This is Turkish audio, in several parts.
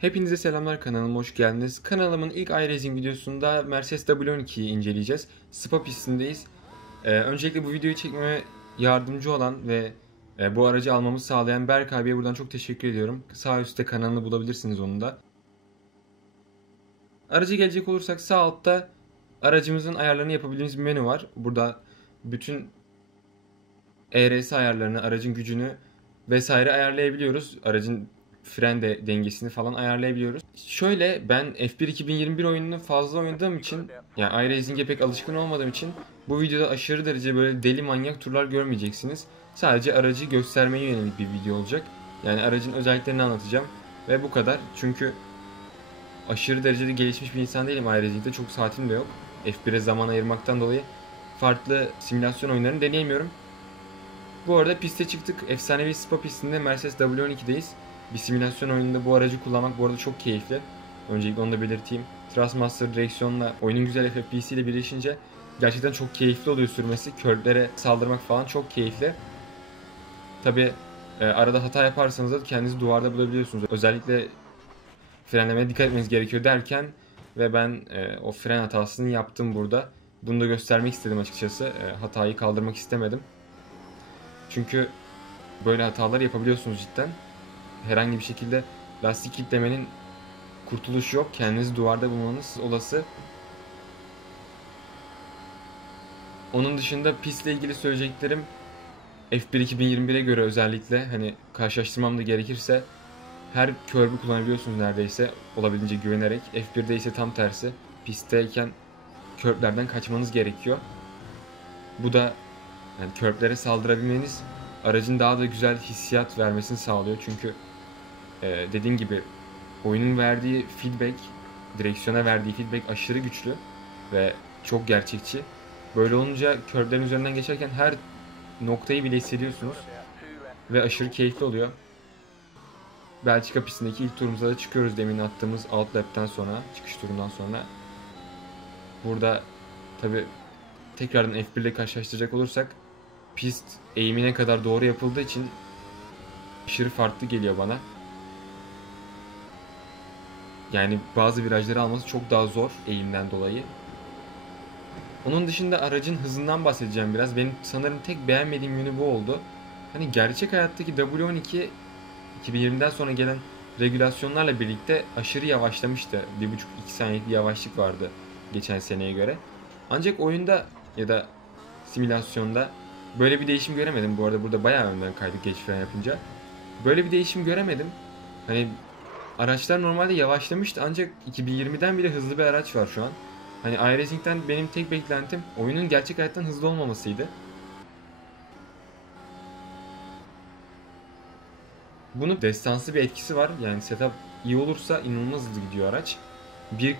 Hepinize selamlar, kanalıma hoş geldiniz. Kanalımın ilk iRacing videosunda Mercedes W12'yi inceleyeceğiz. Spa pistindeyiz. Öncelikle bu videoyu çekmeme yardımcı olan ve bu aracı almamı sağlayan Berk abiye buradan çok teşekkür ediyorum. Sağ üstte kanalını bulabilirsiniz onun da. Araca gelecek olursak sağ altta aracımızın ayarlarını yapabildiğimiz bir menü var. Burada bütün ERS ayarlarını, aracın gücünü vesaire ayarlayabiliyoruz. Aracın fren dengesini falan ayarlayabiliyoruz. Şöyle, ben F1 2021 oyununu fazla oynadığım için, yani iRacing'e pek alışkın olmadığım için bu videoda aşırı derece böyle deli manyak turlar görmeyeceksiniz. Sadece aracı göstermeye yönelik bir video olacak. Yani aracın özelliklerini anlatacağım ve bu kadar. Çünkü aşırı derecede gelişmiş bir insan değilim iRacing'de. Çok saatim de yok. F1'e zaman ayırmaktan dolayı farklı simülasyon oyunlarını deneyemiyorum. Bu arada piste çıktık. Efsanevi Spa pistinde Mercedes W12'deyiz. Bir simülasyon oyununda bu aracı kullanmak bu arada çok keyifli. Öncelikle onu da belirteyim. Thrustmaster direksiyonla oyunun güzel FFPC ile birleşince gerçekten çok keyifli oluyor sürmesi. Körlere saldırmak falan çok keyifli. Tabi arada hata yaparsanız da kendinizi duvarda bulabiliyorsunuz. Özellikle frenlemeye dikkat etmeniz gerekiyor derken ve ben o fren hatasını yaptım burada. Bunu da göstermek istedim açıkçası. Hatayı kaldırmak istemedim. Çünkü böyle hatalar yapabiliyorsunuz cidden. Herhangi bir şekilde lastik kitlemenin kurtuluşu yok. Kendinizi duvarda bulmanız olası. Onun dışında pistle ilgili söyleyeceklerim, F1 2021'e göre özellikle hani karşılaştırmam da gerekirse her körbü kullanabiliyorsunuz neredeyse, olabildiğince güvenerek. F1'de ise tam tersi. Pistteyken körblerden kaçmanız gerekiyor. Bu da yani körplere saldırabilmeniz aracın daha da güzel hissiyat vermesini sağlıyor. Çünkü dediğim gibi oyunun verdiği feedback, direksiyona verdiği feedback aşırı güçlü ve çok gerçekçi. Böyle olunca körblerin üzerinden geçerken her noktayı bile hissediyorsunuz ve aşırı keyifli oluyor. Belçika pistindeki ilk turumuza da çıkıyoruz, demin attığımız out lap'ten sonra, çıkış turundan sonra. Burada tabi tekrardan F1 ile karşılaştıracak olursak pist eğimine kadar doğru yapıldığı için aşırı farklı geliyor bana. Yani bazı virajları alması çok daha zor eğimden dolayı. Onun dışında aracın hızından bahsedeceğim biraz. Benim sanırım tek beğenmediğim yönü bu oldu. Hani gerçek hayattaki W12 2020'den sonra gelen regülasyonlarla birlikte aşırı yavaşlamıştı. 1,5-2 saniyelik bir yavaşlık vardı geçen seneye göre. Ancak oyunda ya da simülasyonda böyle bir değişim göremedim. Bu arada burada bayağı önden kaydık geç fren yapınca. Böyle bir değişim göremedim. Hani araçlar normalde yavaşlamıştı ancak 2020'den bile hızlı bir araç var şu an. Hani iRacing'den benim tek beklentim oyunun gerçek hayattan hızlı olmamasıydı. Bunun destansı bir etkisi var. Yani setup iyi olursa inanılmaz hızlı gidiyor araç. 1.40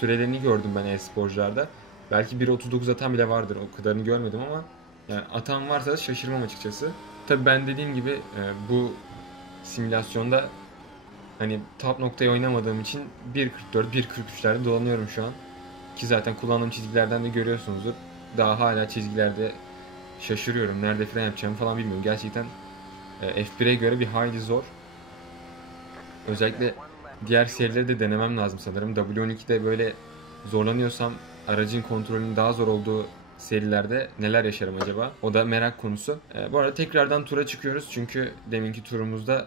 sürelerini gördüm ben e-sporcularda. Belki 1.39 atan bile vardır. O kadarını görmedim ama yani atan varsa da şaşırmam açıkçası. Tabii ben dediğim gibi bu simülasyonda hani top noktayı oynamadığım için 1.44, 1.43'lerde dolanıyorum şu an. Ki zaten kullandığım çizgilerden de görüyorsunuzdur. Daha hala çizgilerde şaşırıyorum. Nerede fren yapacağımı falan bilmiyorum. Gerçekten F1'e göre bir hayli zor. Özellikle diğer serileri de denemem lazım sanırım. W12'de böyle zorlanıyorsam aracın kontrolünün daha zor olduğu serilerde neler yaşarım acaba? O da merak konusu. Bu arada tekrardan tura çıkıyoruz. Çünkü deminki turumuzda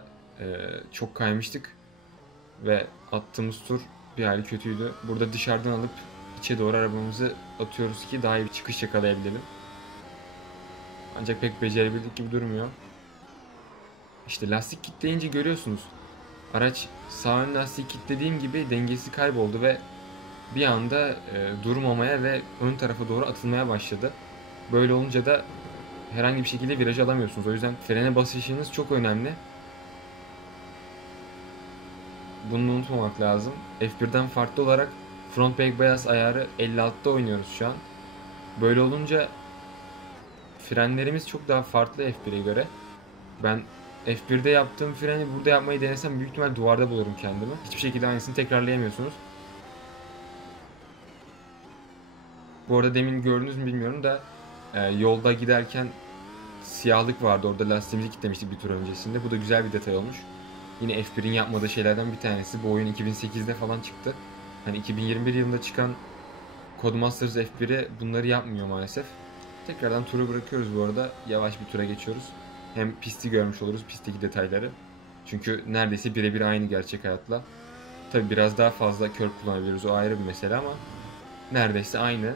çok kaymıştık. Ve attığımız tur bir hali kötüydü. Burada dışarıdan alıp içe doğru arabamızı atıyoruz ki daha iyi bir çıkış yakalayabilelim. Ancak pek becerebildik gibi durmuyor. İşte lastik kilitleyince görüyorsunuz. Araç sağ ön lastiği kilitlediğim gibi dengesi kayboldu ve bir anda durmamaya ve ön tarafa doğru atılmaya başladı. Böyle olunca da herhangi bir şekilde viraj alamıyorsunuz. O yüzden frene basışınız çok önemli. Bunu unutmamak lazım. F1'den farklı olarak front brake bias ayarı 56'da oynuyoruz şu an. Böyle olunca frenlerimiz çok daha farklı F1'e göre. Ben F1'de yaptığım freni burada yapmayı denesem büyük ihtimal duvarda bulurum kendimi. Hiçbir şekilde aynısını tekrarlayamıyorsunuz. Bu arada demin gördünüz mü bilmiyorum da yolda giderken siyahlık vardı. Orada lastiğimizi kilitlemiştik bir tur öncesinde. Bu da güzel bir detay olmuş. yine F1'in yapmadığı şeylerden bir tanesi. Bu oyun 2008'de falan çıktı. Hani 2021 yılında çıkan Codemasters F1'e bunları yapmıyor maalesef. Tekrardan turu bırakıyoruz bu arada. Yavaş bir tura geçiyoruz. Hem pisti görmüş oluruz, pistteki detayları. Çünkü neredeyse birebir aynı gerçek hayatla. Tabi biraz daha fazla kör kullanabiliyoruz, o ayrı bir mesele ama neredeyse aynı.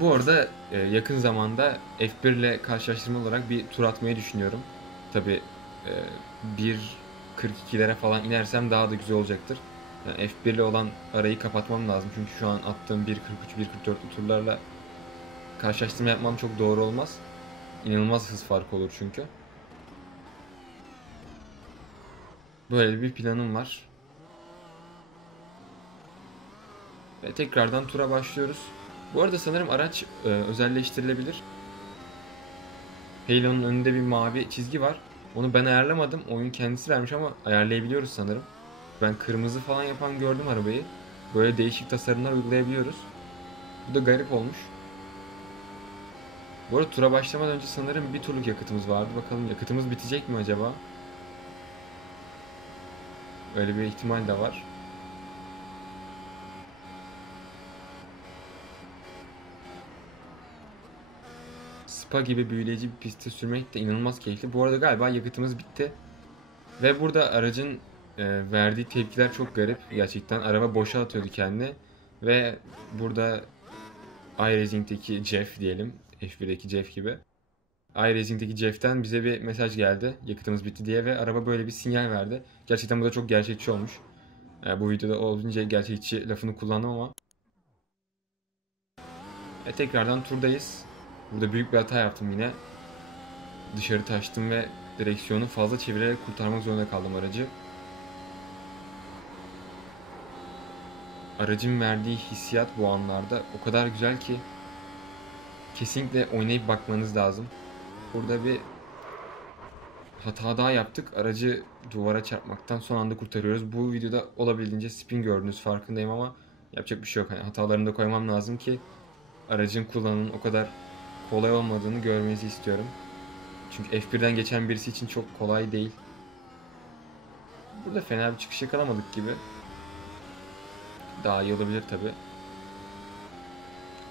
Bu arada yakın zamanda F1 ile karşılaştırma olarak bir tur atmayı düşünüyorum. Tabi 1.42'lere falan inersem daha da güzel olacaktır. Yani F1 ile olan arayı kapatmam lazım. Çünkü şu an attığım 1.43, 1.44 turlarla karşılaştırma yapmam çok doğru olmaz. İnanılmaz hız farkı olur çünkü. Böyle bir planım var. Ve tekrardan tura başlıyoruz. Bu arada sanırım araç özelleştirilebilir. Halo'nun önünde bir mavi çizgi var. Onu ben ayarlamadım. Oyun kendisi vermiş ama ayarlayabiliyoruz sanırım. Ben kırmızı falan yapan gördüm arabayı. Böyle değişik tasarımlar uygulayabiliyoruz. Bu da garip olmuş. Bu arada tura başlamadan önce sanırım bir turluk yakıtımız vardı. Bakalım yakıtımız bitecek mi acaba? Öyle bir ihtimal de var. Spa gibi büyüleyici bir pistte sürmek de inanılmaz keyifli. Bu arada galiba yakıtımız bitti. Ve burada aracın verdiği tepkiler çok garip. Gerçekten araba boşa atıyordu kendini. Ve burada iRacing'deki Jeff diyelim. F1'deki Jeff gibi. iRacing'deki Jeff'ten bize bir mesaj geldi. Yakıtımız bitti diye ve araba böyle bir sinyal verdi. Gerçekten bu da çok gerçekçi olmuş. Bu videoda olduğunca gerçekçi lafını kullandım ama. Tekrardan turdayız. Burada büyük bir hata yaptım yine. Dışarı taştım ve direksiyonu fazla çevirerek kurtarmak zorunda kaldım aracı. Aracın verdiği hissiyat bu anlarda o kadar güzel ki kesinlikle oynayıp bakmanız lazım. Burada bir hata daha yaptık. Aracı duvara çarpmaktan son anda kurtarıyoruz. Bu videoda olabildiğince spin gördünüz, farkındayım ama yapacak bir şey yok. Hani hatalarını da koymam lazım ki aracın kullanımının o kadar kolay olmadığını görmenizi istiyorum. Çünkü F1'den geçen birisi için çok kolay değil. Burada fena bir çıkış yakalamadık gibi. Daha iyi olabilir tabi.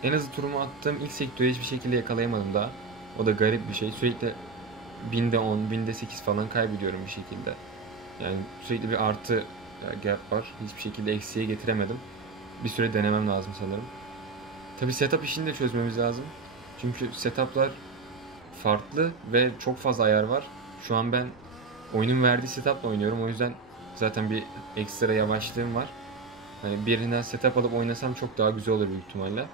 En hızlı turumu attığım ilk sektörü hiçbir şekilde yakalayamadım daha. O da garip bir şey. Sürekli binde 10, binde 8 falan kaybediyorum bir şekilde. Yani sürekli bir artı gap var. Hiçbir şekilde eksiye getiremedim. Bir süre denemem lazım sanırım. Tabi setup işini de çözmemiz lazım. Çünkü setuplar farklı ve çok fazla ayar var. Şu an ben oyunun verdiği setupla oynuyorum. O yüzden zaten bir ekstra yavaşlığım var. Hani birinden setup alıp oynasam çok daha güzel olur büyük ihtimalle.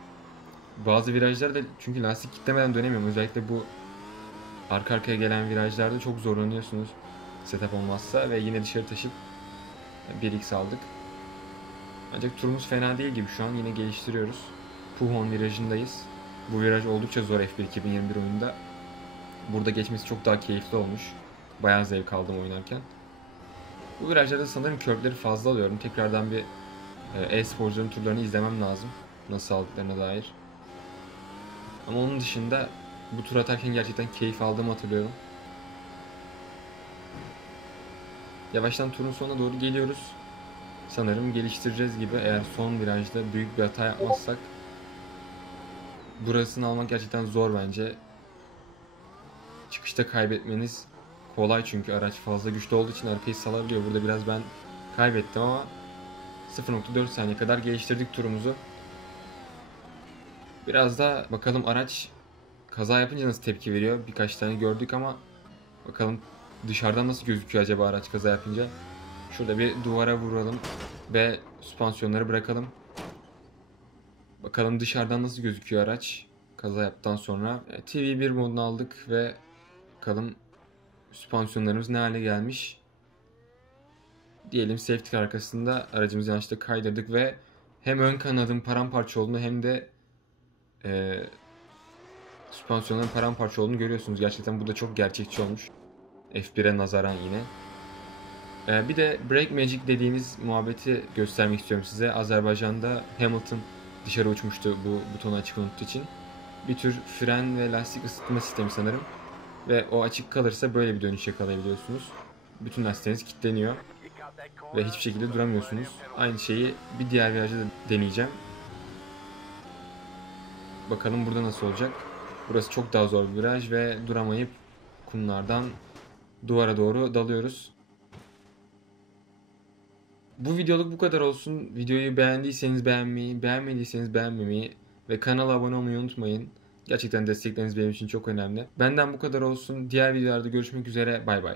Bazı virajlarda çünkü lastik kitlemeden dönemiyorum. Özellikle bu arka arkaya gelen virajlarda çok zorlanıyorsunuz setup olmazsa ve yine dışarı taşıp 1x aldık. Ancak turumuz fena değil gibi şu an, yine geliştiriyoruz. Puhon virajındayız. Bu viraj oldukça zor F1 2021 oyunda. Burada geçmesi çok daha keyifli olmuş. Bayağı zevk aldım oynarken. Bu virajlarda sanırım köprüleri fazla alıyorum. Tekrardan bir e-sporcuların turlarını izlemem lazım. Nasıl aldıklarına dair. Ama onun dışında bu tur atarken gerçekten keyif aldığımı hatırlıyorum. Yavaştan turun sonuna doğru geliyoruz. Sanırım geliştireceğiz gibi, eğer son virajda büyük bir hata yapmazsak. Burasını almak gerçekten zor bence. Çıkışta kaybetmeniz kolay çünkü araç fazla güçlü olduğu için arkayı salabiliyor. Burada biraz ben kaybettim ama 0.4 saniye kadar geliştirdik turumuzu. Biraz da bakalım araç kaza yapınca nasıl tepki veriyor. Birkaç tane gördük ama bakalım dışarıdan nasıl gözüküyor acaba araç kaza yapınca. Şurada bir duvara vuralım ve süspansiyonları bırakalım. Bakalım dışarıdan nasıl gözüküyor araç kaza yaptıktan sonra. TV1 modunu aldık ve bakalım süspansiyonlarımız ne hale gelmiş. Diyelim safety car arkasında aracımızı yanlışlıkla kaydırdık ve hem ön kanadın paramparça olduğunu hem de süspansiyonların paramparça olduğunu görüyorsunuz. Gerçekten bu da çok gerçekçi olmuş. F1'e nazaran yine. Bir de Brake Magic dediğimiz muhabbeti göstermek istiyorum size. Azerbaycan'da Hamilton dışarı uçmuştu bu butonu açık unuttuğu için. Bir tür fren ve lastik ısıtma sistemi sanırım. ve o açık kalırsa böyle bir dönüş yakalayabiliyorsunuz. Bütün lastikleriniz kilitleniyor ve hiçbir şekilde duramıyorsunuz. Aynı şeyi bir diğer virajda da deneyeceğim. Bakalım burada nasıl olacak. Burası çok daha zor bir viraj ve duramayıp kumlardan duvara doğru dalıyoruz. Bu videoluk bu kadar olsun. Videoyu beğendiyseniz beğenmeyi, beğenmediyseniz beğenmemeyi ve kanala abone olmayı unutmayın. Gerçekten destekleriniz benim için çok önemli. Benden bu kadar olsun. Diğer videolarda görüşmek üzere. Bay bay.